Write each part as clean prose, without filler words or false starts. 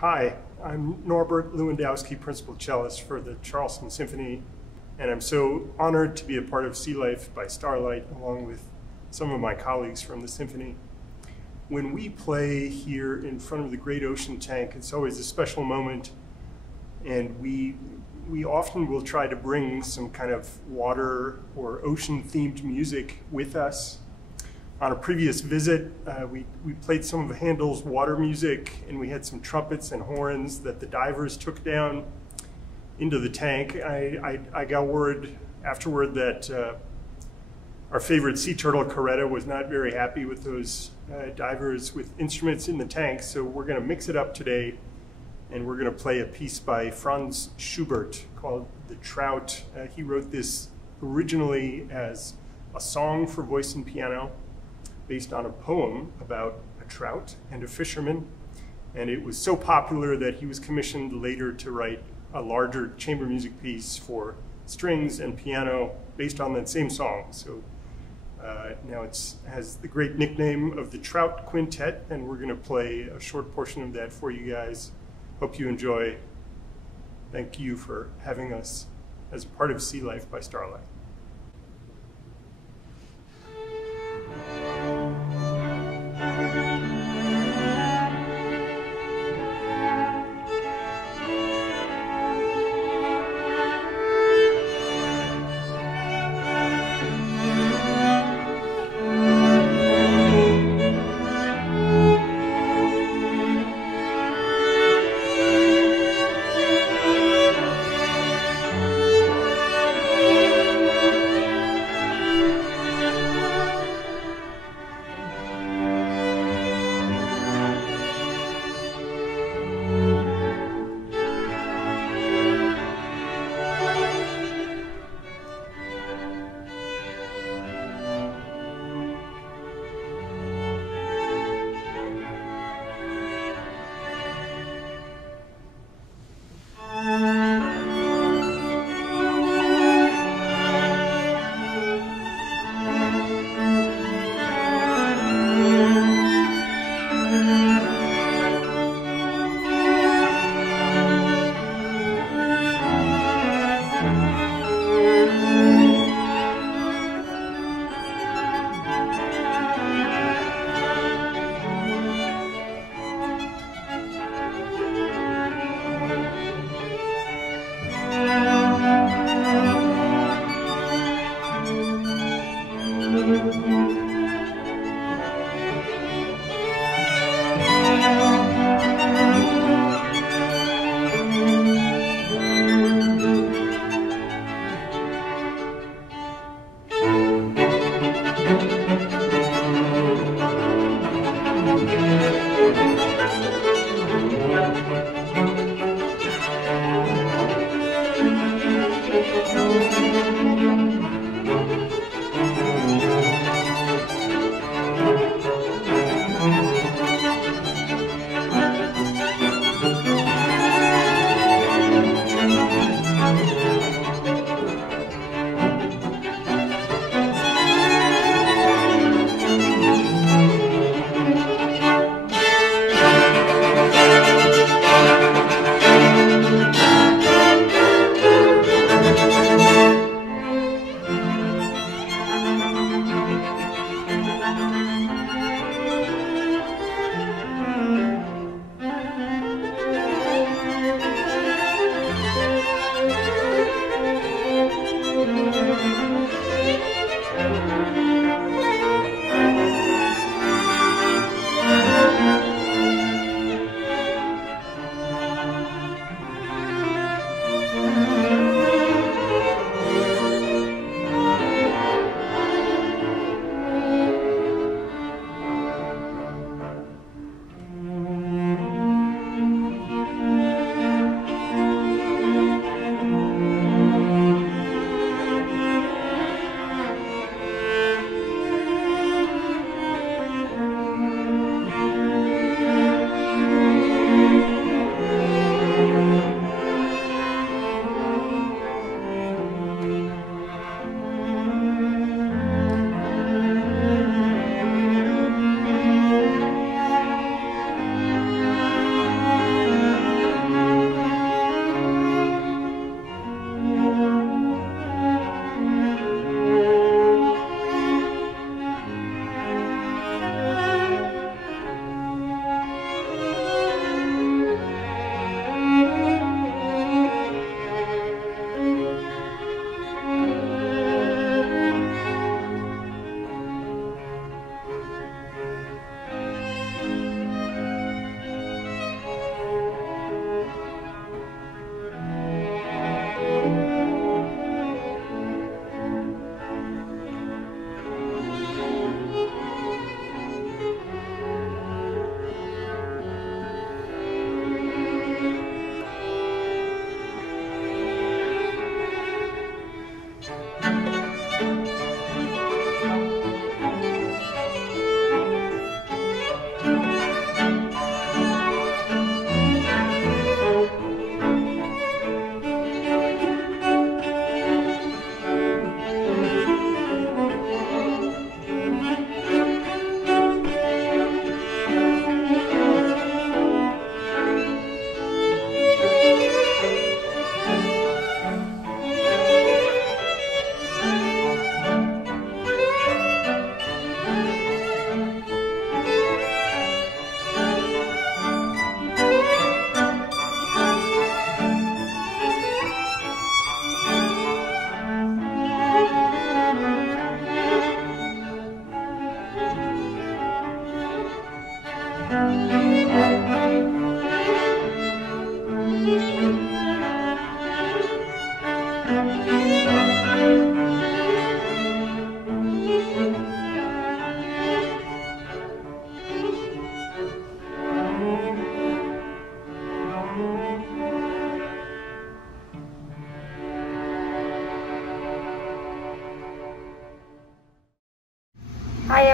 Hi, I'm Norbert Lewandowski, principal cellist for the Charleston Symphony, and I'm so honored to be a part of Sea Life by Starlight along with some of my colleagues from the symphony. When we play here in front of the great ocean tank, it's always a special moment, and we often will try to bring some kind of water or ocean-themed music with us. On a previous visit, we played some of Handel's water music, and we had some trumpets and horns that the divers took down into the tank. I got word afterward that our favorite sea turtle, Coretta, was not very happy with those divers with instruments in the tank, so we're going to mix it up today, and we're going to play a piece by Franz Schubert called The Trout. He wrote this originally as a song for voice and piano, based on a poem about a trout and a fisherman. And it was so popular that he was commissioned later to write a larger chamber music piece for strings and piano based on that same song. So now it has the great nickname of the Trout Quintet, and we're gonna play a short portion of that for you guys. Hope you enjoy. Thank you for having us as a part of Sea Life by Starlight.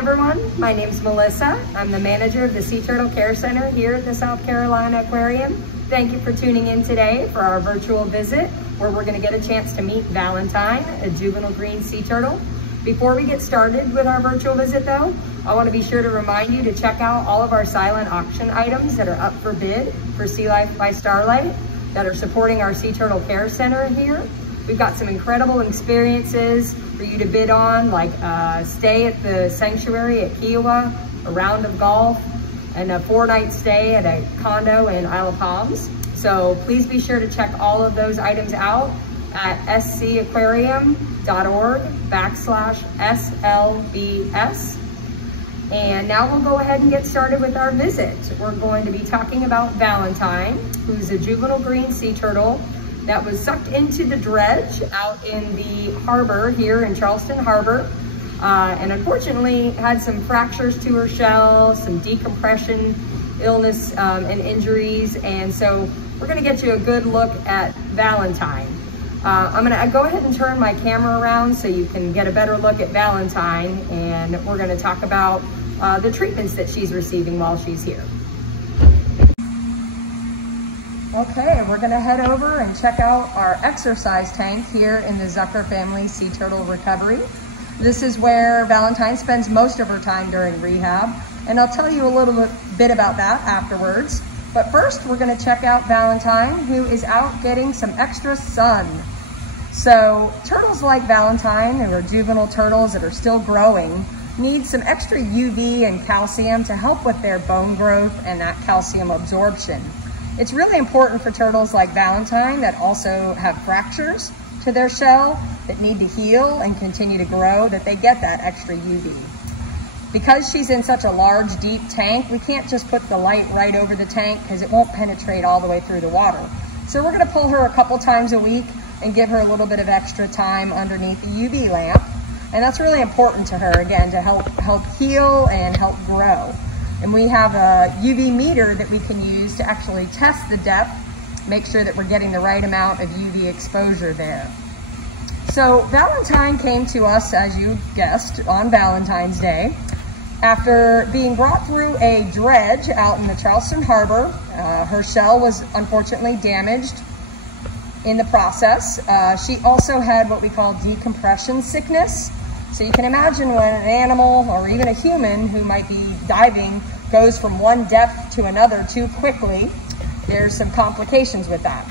everyone, my name's Melissa. I'm the manager of the Sea Turtle Care Center here at the South Carolina Aquarium. Thank you for tuning in today for our virtual visit where we're going to get a chance to meet Valentine, a juvenile green sea turtle. Before we get started with our virtual visit though, I want to be sure to remind you to check out all of our silent auction items that are up for bid for Sea Life by Starlight that are supporting our Sea Turtle Care Center here. We've got some incredible experiences for you to bid on, like a stay at the sanctuary at Kiowa, a round of golf, and a 4-night stay at a condo in Isle of Palms. So please be sure to check all of those items out at scaquarium.org/SLBS. And now we'll go ahead and get started with our visit. We're going to be talking about Valentine, who's a juvenile green sea turtle that was sucked into the dredge out in the harbor here in Charleston Harbor. And unfortunately had some fractures to her shell, some decompression, illness, and injuries. And so we're gonna get you a good look at Valentine. I'm gonna go ahead and turn my camera around so you can get a better look at Valentine, and we're gonna talk about the treatments that she's receiving while she's here. Okay, we're gonna head over and check out our exercise tank here in the Zucker Family Sea Turtle Recovery. This is where Valentine spends most of her time during rehab, and I'll tell you a little bit about that afterwards. But first, we're gonna check out Valentine, who is out getting some extra sun. So turtles like Valentine, who are juvenile turtles that are still growing, need some extra UV and calcium to help with their bone growth and that calcium absorption. It's really important for turtles like Valentine that also have fractures to their shell that need to heal and continue to grow, that they get that extra UV. Because she's in such a large, deep tank, we can't just put the light right over the tank because it won't penetrate all the way through the water. So we're gonna pull her a couple times a week and give her a little bit of extra time underneath the UV lamp. And that's really important to her, again, to help heal and help grow. And we have a UV meter that we can use to actually test the depth, make sure that we're getting the right amount of UV exposure there. So Valentine came to us, as you guessed, on Valentine's Day. After being brought through a dredge out in the Charleston Harbor, her shell was unfortunately damaged in the process. She also had what we call decompression sickness. So you can imagine when an animal or even a human who might be diving goes from one depth to another too quickly, there's some complications with that.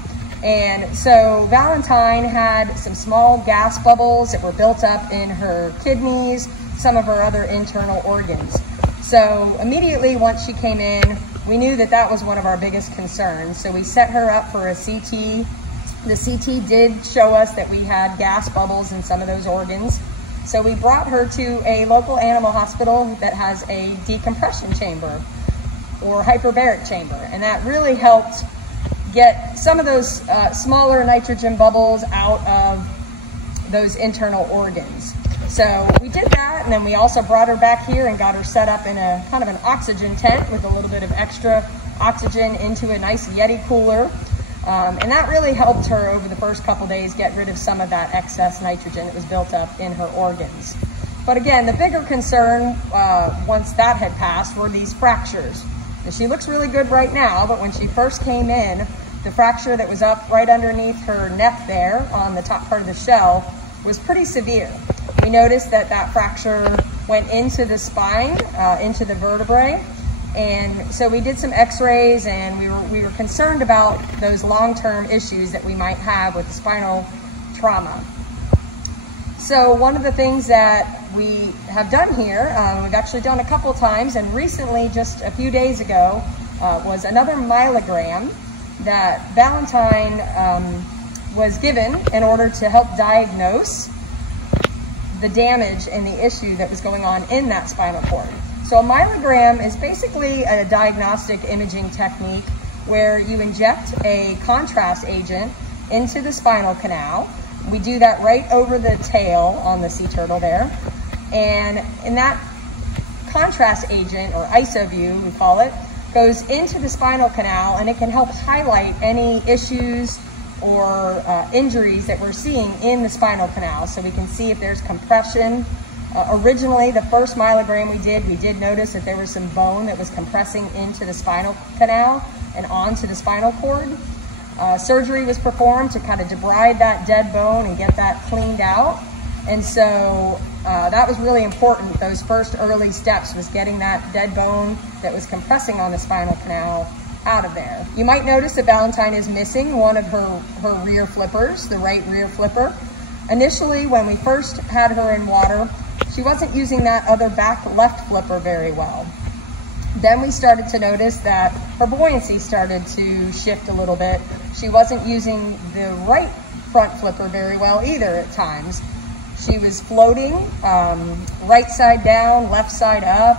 And so Valentine had some small gas bubbles that were built up in her kidneys, some of her other internal organs. So immediately once she came in, we knew that that was one of our biggest concerns. So we set her up for a CT. The CT did show us that we had gas bubbles in some of those organs. So we brought her to a local animal hospital that has a decompression chamber or hyperbaric chamber. And that really helped get some of those smaller nitrogen bubbles out of those internal organs. So we did that, and then we also brought her back here and got her set up in a kind of an oxygen tent with a little bit of extra oxygen into a nice Yeti cooler. And that really helped her over the first couple days get rid of some of that excess nitrogen that was built up in her organs. But again, the bigger concern once that had passed were these fractures. And she looks really good right now, but when she first came in, the fracture that was up right underneath her neck there on the top part of the shell was pretty severe. We noticed that that fracture went into the spine, into the vertebrae. And so we did some x-rays, and we were concerned about those long-term issues that we might have with the spinal trauma. So one of the things that we have done here, we've actually done a couple times, and recently, just a few days ago, was another myelogram that Valentine was given in order to help diagnose the damage and the issue that was going on in that spinal cord. So a myelogram is basically a diagnostic imaging technique where you inject a contrast agent into the spinal canal. We do that right over the tail on the sea turtle there. And in that contrast agent, or IsoView we call it, goes into the spinal canal, and it can help highlight any issues or injuries that we're seeing in the spinal canal. So we can see if there's compression Originally, the first myelogram we did notice that there was some bone that was compressing into the spinal canal and onto the spinal cord. Surgery was performed to kind of debride that dead bone and get that cleaned out. And so that was really important. Those first early steps was getting that dead bone that was compressing on the spinal canal out of there. You might notice that Valentine is missing one of her rear flippers, the right rear flipper. Initially, when we first had her in water, she wasn't using that other back left flipper very well. Then we started to notice that her buoyancy started to shift a little bit. She wasn't using the right front flipper very well either at times. She was floating right side down, left side up.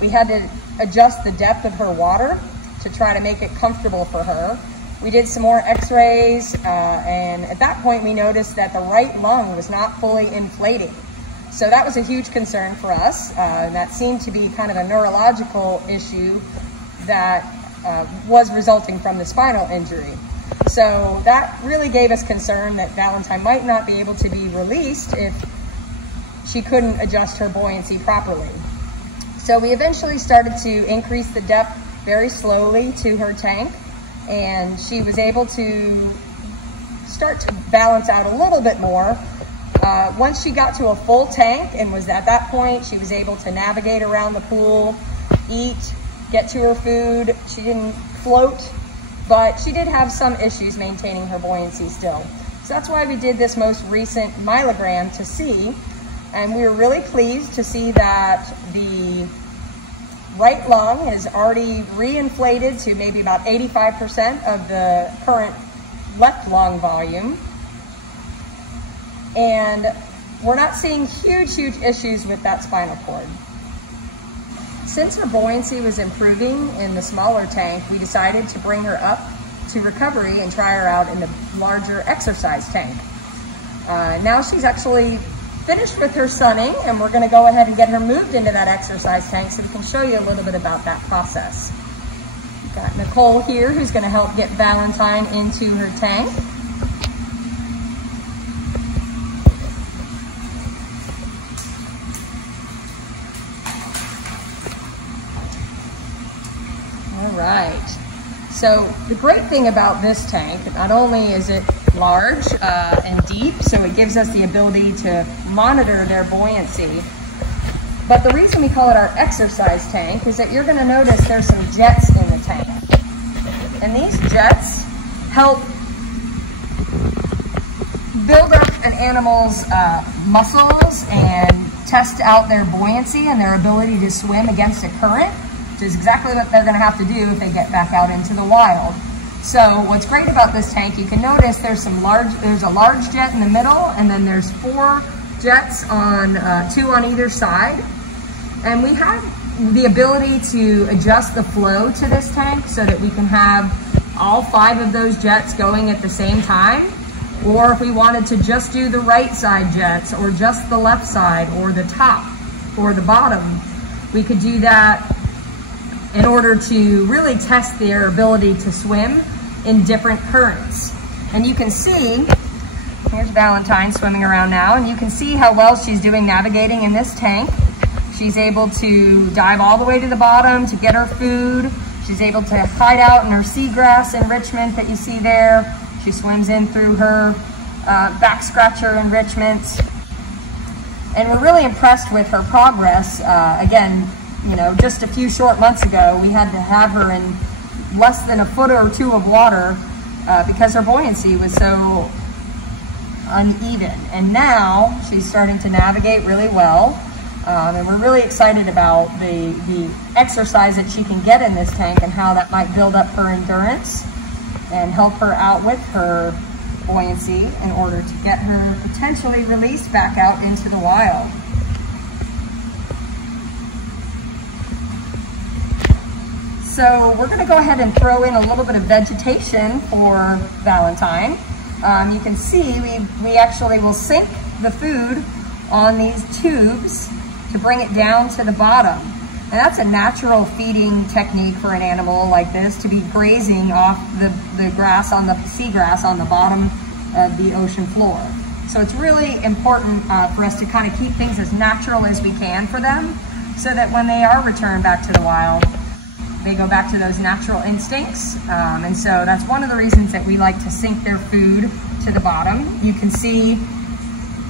We had to adjust the depth of her water to try to make it comfortable for her. We did some more x-rays, and at that point we noticed that the right lung was not fully inflating. So that was a huge concern for us, and that seemed to be kind of a neurological issue that was resulting from the spinal injury. So that really gave us concern that Valentine might not be able to be released if she couldn't adjust her buoyancy properly. So we eventually started to increase the depth very slowly to her tank, and she was able to start to balance out a little bit more. Once she got to a full tank and was at that point, she was able to navigate around the pool, eat, get to her food. She didn't float, but she did have some issues maintaining her buoyancy still. So that's why we did this most recent myelogram to see, and we were really pleased to see that the right lung is already reinflated to maybe about 85% of the current left lung volume. And we're not seeing huge issues with that spinal cord. Since her buoyancy was improving in the smaller tank, we decided to bring her up to recovery and try her out in the larger exercise tank. Now she's actually finished with her sunning, and we're going to go ahead and get her moved into that exercise tank so we can show you a little bit about that process. We've got Nicole here who's going to help get Valentine into her tank. Right. So the great thing about this tank, not only is it large and deep, so it gives us the ability to monitor their buoyancy, but the reason we call it our exercise tank is that you're going to notice there's some jets in the tank. And these jets help build up an animal's muscles and test out their buoyancy and their ability to swim against a current, which is exactly what they're going to have to do if they get back out into the wild. So what's great about this tank, you can notice there's a large jet in the middle, and then there's 4 jets on 2 on either side. And we have the ability to adjust the flow to this tank so that we can have all 5 of those jets going at the same time. Or if we wanted to just do the right side jets, or just the left side, or the top, or the bottom, we could do that in order to really test their ability to swim in different currents. And you can see, here's Valentine swimming around now, and you can see how well she's doing navigating in this tank. She's able to dive all the way to the bottom to get her food. She's able to hide out in her seagrass enrichment that you see there. She swims in through her back scratcher enrichments. And we're really impressed with her progress. Again, you know, just a few short months ago, we had to have her in less than a foot or 2 of water because her buoyancy was so uneven. And now she's starting to navigate really well. And we're really excited about the exercise that she can get in this tank and how that might build up her endurance and help her out with her buoyancy in order to get her potentially released back out into the wild. So we're going to go ahead and throw in a little bit of vegetation for Valentine. You can see we actually will sink the food on these tubes to bring it down to the bottom. And that's a natural feeding technique for an animal like this, to be grazing off the grass, on the seagrass on the bottom of the ocean floor. So it's really important for us to kind of keep things as natural as we can for them, so that when they are returned back to the wild, they go back to those natural instincts. And so that's one of the reasons that we like to sink their food to the bottom. You can see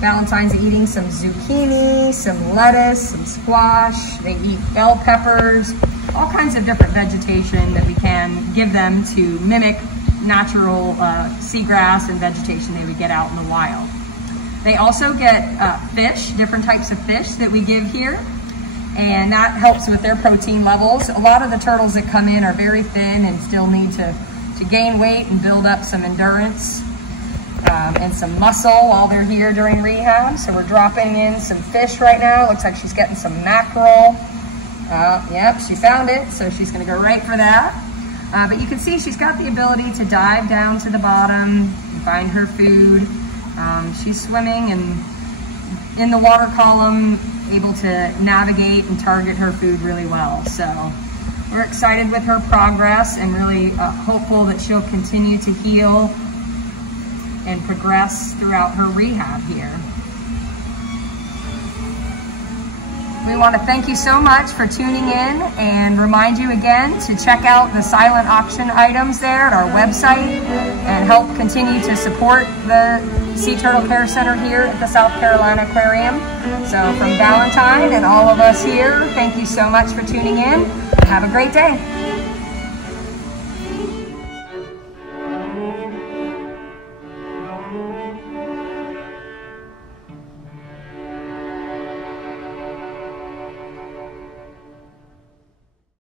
Valentine's eating some zucchini, some lettuce, some squash. They eat bell peppers, all kinds of different vegetation that we can give them to mimic natural seagrass and vegetation they would get out in the wild. They also get fish, different types of fish that we give here, and that helps with their protein levels. A lot of the turtles that come in are very thin and still need to gain weight and build up some endurance and some muscle while they're here during rehab. So we're dropping in some fish right now. Looks like she's getting some mackerel. Yep, she found it, so she's gonna go right for that. But you can see she's got the ability to dive down to the bottom and find her food. She's swimming and in the water column, able to navigate and target her food really well. So we're excited with her progress and really hopeful that she'll continue to heal and progress throughout her rehab here. We want to thank you so much for tuning in and remind you again to check out the silent auction items there at our website and help continue to support the Sea Turtle Care Center here at the South Carolina Aquarium. So from Valentine and all of us here, thank you so much for tuning in. Have a great day.